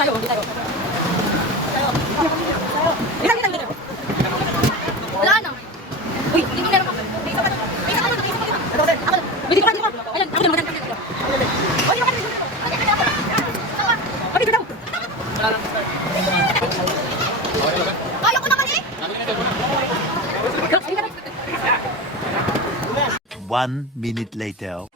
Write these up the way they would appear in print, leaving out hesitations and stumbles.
tayo, hindi tayo. Dito. Wala na. Uy, hindi meron pa. May isa pa. Dito ka. Ayan, ako na maganda. Oy, yung kanina. Oy, dito daw. Ayoko naman eh. 1 minute later.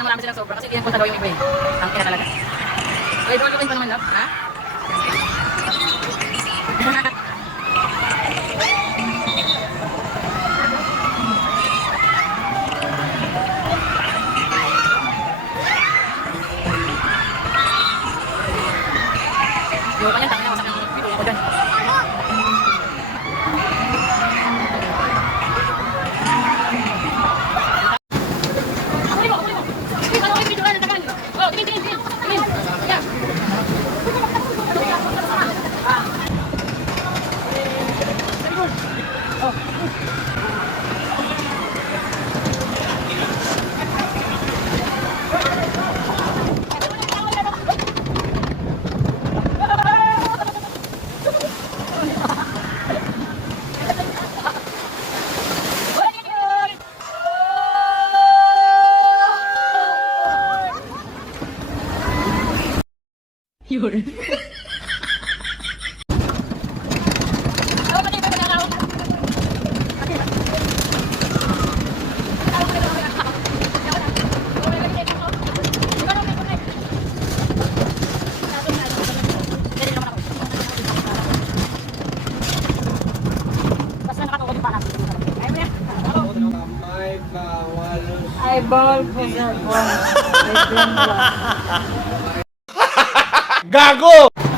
Marami silang sobra kasi hindi yan punta gawin may brain. Ang kaya talaga. Okay, doon lukin pa naman love, ha? Yung kanya, tangin na masak yung video ko dyan. Yun. Ay, bawal po sir. Gago!